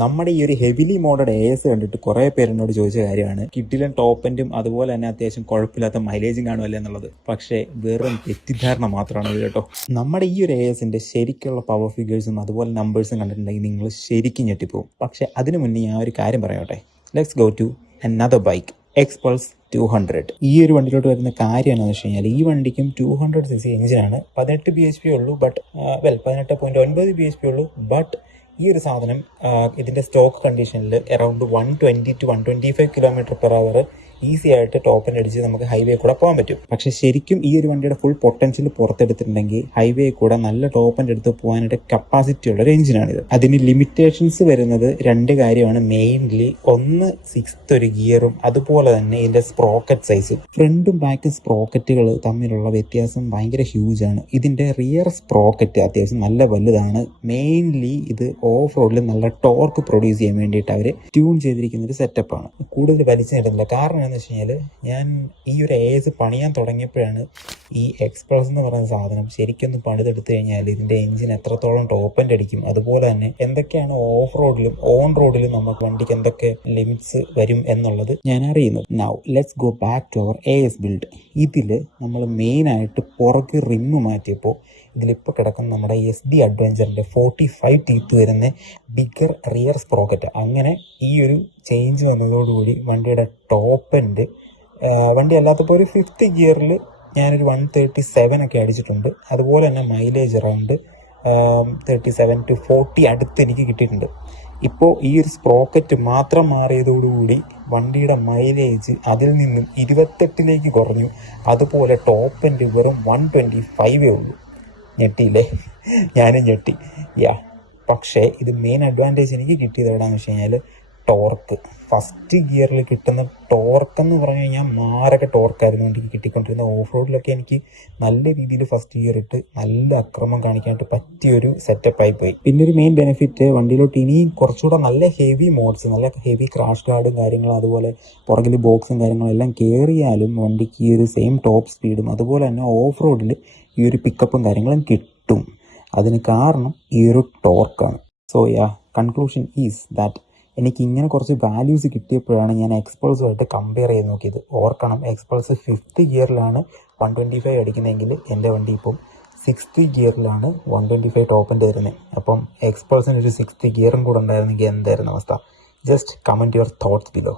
നമ്മുടെ ഈ ഒരു ഹെവിലി മോഡഡ് AS കണ്ടിട്ട് കുറേ പേരെന്നോട് ചോദിച്ച കാര്യമാണ് കിഡിലൻ ടോപ്പ് എൻഡും അതുപോലെ തന്നെ അത്യാവശ്യം കുഴപ്പമില്ലാത്ത മൈലേജും കാണുമല്ലേ എന്നുള്ളത്. പക്ഷേ വെറും തെറ്റിദ്ധാരണ മാത്രമാണ് ഇത് കേട്ടോ. നമ്മുടെ ഈ ഒരു ASന്റെ ശരിക്കുള്ള പവർ ഫിഗേഴ്സും അതുപോലെ നമ്പേഴ്സും കണ്ടിട്ടുണ്ടെങ്കിൽ നിങ്ങൾ ശരിക്കും ഞെട്ടിപ്പോവും. പക്ഷേ അതിനു മുന്നേ ഞാൻ ഒരു കാര്യം പറയട്ടെ. Let's go to another bike, Xpulse 200. ഈ ഒരു വണ്ടിയിലോട്ട് വരുന്ന കാര്യം എന്താണെന്ന് വെച്ച് കഴിഞ്ഞാൽ ഈ വണ്ടിക്കും 200cc എഞ്ചിനാണ്, 18 bhp ഉള്ളൂ. ബട്ട് 18.9 bhp ഉള്ളൂ. ബട്ട് ഈ ഒരു സാധനം ഇതിൻ്റെ സ്റ്റോക്ക് കണ്ടീഷനിൽ അറൗണ്ട് 120 to 125 km/h ഈസി ആയിട്ട് ടോപ്പ് എൻഡ് അടിച്ച് നമുക്ക് ഹൈവേ കൂടെ പോകാൻ പറ്റും. പക്ഷെ ശരിക്കും ഈ ഒരു വണ്ടിയുടെ ഫുൾ പൊട്ടൻഷ്യൽ പുറത്തെടുത്തിട്ടുണ്ടെങ്കിൽ ഹൈവേ കൂടെ നല്ല ടോപ്പ് എൻഡ് എടുത്ത് പോകാനായിട്ട് കപ്പാസിറ്റി ഉള്ള ഒരു എഞ്ചിനാണിത്. അതിന് ലിമിറ്റേഷൻസ് വരുന്നത് രണ്ട് കാര്യമാണ് മെയിൻലി. ഒന്ന് 6th ഒരു ഗിയറും അതുപോലെ തന്നെ ഇതിന്റെ സ്പ്രോക്കറ്റ് സൈസും. ഫ്രണ്ടും ബാക്കും സ്പ്രോക്കറ്റുകൾ തമ്മിലുള്ള വ്യത്യാസം ഭയങ്കര ഹ്യൂജ് ആണ്. ഇതിന്റെ റിയർ സ്പ്രോക്കറ്റ് അത്യാവശ്യം നല്ല വലുതാണ്. മെയിൻലി ഇത് ഓഫ് റോഡിൽ നല്ല ടോർക്ക് പ്രൊഡ്യൂസ് ചെയ്യാൻ വേണ്ടിയിട്ട് അവർ ട്യൂൺ ചെയ്തിരിക്കുന്ന ഒരു സെറ്റപ്പാണ്. കൂടുതൽ വലിച്ചു നീട്ടുന്നില്ല. കാരണം എന്ന് വെച്ച് കഴിഞ്ഞാൽ ഞാൻ ഈ ഒരു AS പണിയാൻ തുടങ്ങിയപ്പോഴാണ് ഈ Xpulse എന്ന് പറയുന്ന സാധനം ശരിക്കൊന്ന് പണിതെടുത്തു കഴിഞ്ഞാൽ ഇതിന്റെ എഞ്ചിൻ എത്രത്തോളം ടോപ്പ് എൻഡ് അടിക്കും, അതുപോലെ തന്നെ എന്തൊക്കെയാണ് ഓഫ് റോഡിലും ഓൺ റോഡിലും നമുക്ക് വണ്ടിക്ക് എന്തൊക്കെ ലിമിറ്റ്സ് വരും എന്നുള്ളത് ഞാൻ അറിയുന്നു. Now let's go back to our AS build. ഇതിൽ നമ്മൾ മെയിനായിട്ട് പുറകെ റിമ്മ് മാറ്റിയപ്പോൾ ഇതിലിപ്പോൾ കിടക്കുന്ന നമ്മുടെ SD അഡ്വഞ്ചറിൻ്റെ 45 ടീത്ത് വരുന്ന ബിഗർ റിയർ സ്പ്രോക്കറ്റ്. അങ്ങനെ ഈ ഒരു ചേഞ്ച് വന്നതോടുകൂടി വണ്ടിയുടെ ടോപ്പ് എൻഡ് വണ്ടി അല്ലാത്തപ്പോൾ ഒരു 5th ഗിയറിൽ ഞാനൊരു 137 ഒക്കെ അടിച്ചിട്ടുണ്ട്. അതുപോലെ തന്നെ മൈലേജ് അറൗണ്ട് 37 to 40 അടുത്ത് എനിക്ക് കിട്ടിയിട്ടുണ്ട്. ഇപ്പോൾ ഈ ഒരു സ്പ്രോക്കറ്റ് മാത്രം മാറിയതോടുകൂടി വണ്ടിയുടെ മൈലേജ് അതിൽ നിന്നും 28 കുറഞ്ഞു. അതുപോലെ ടോപ്പ് എൻഡ് വെറും 125 ഉള്ളൂ. ഞെട്ടിയില്ലേ? ഞാനും ഞെട്ടി. പക്ഷേ ഇത് മെയിൻ അഡ്വാൻറ്റേജ് എനിക്ക് കിട്ടിയത് എവിടെയാണെന്ന് വെച്ച് കഴിഞ്ഞാൽ ടോർക്ക്. ഫസ്റ്റ് ഗിയറിൽ കിട്ടുന്ന ടോർക്ക് എന്ന് പറഞ്ഞു കഴിഞ്ഞാൽ മാരക ടോർക്കായിരുന്നു എനിക്ക് കിട്ടിക്കൊണ്ടിരുന്നത്. ഓഫ് റോഡിലൊക്കെ എനിക്ക് നല്ല രീതിയിൽ ഫസ്റ്റ് ഗിയർ ഇട്ട് നല്ല അക്രമം കാണിക്കാനായിട്ട് പറ്റിയൊരു സെറ്റപ്പായി പോയി. പിന്നെ ഒരു മെയിൻ ബെനിഫിറ്റ്, വണ്ടിയിലോട്ട് ഇനിയും കുറച്ചുകൂടെ നല്ല ഹെവി മോഡ്സ്, നല്ല ഹെവി ക്രാഷ് ഗാർഡും കാര്യങ്ങളും അതുപോലെ പുറകിൽ ബോക്സും കാര്യങ്ങളും എല്ലാം കയറിയാലും വണ്ടിക്ക് ഈ ഒരു സെയിം ടോപ്പ് സ്പീഡും അതുപോലെ തന്നെ ഓഫ് റോഡിൽ ഈ ഒരു പിക്കപ്പും കാര്യങ്ങളും കിട്ടും. അതിന് കാരണം ഈ ഒരു ടോർക്കാണ്. സോ കൺക്ലൂഷൻ ഈസ് ദാറ്റ് എനിക്ക് ഇങ്ങനെ കുറച്ച് വാല്യൂസ് കിട്ടിയപ്പോഴാണ് ഞാൻ Xpulseമായിട്ട് കമ്പയർ ചെയ്ത് നോക്കിയത്. ഓർക്കണം, Xpulse 5th ഗിയറിലാണ് 125 അടിക്കുന്നതെങ്കിൽ എൻ്റെ വണ്ടി ഇപ്പം 6th ഗിയറിലാണ് 125 ടോപ്പ് എൻഡ് വരുന്നത്. അപ്പം Xpulseന് ഒരു 6th ഗിയറും കൂടെ ഉണ്ടായിരുന്നെങ്കിൽ എന്തായിരുന്നു അവസ്ഥ? Just comment your thoughts below.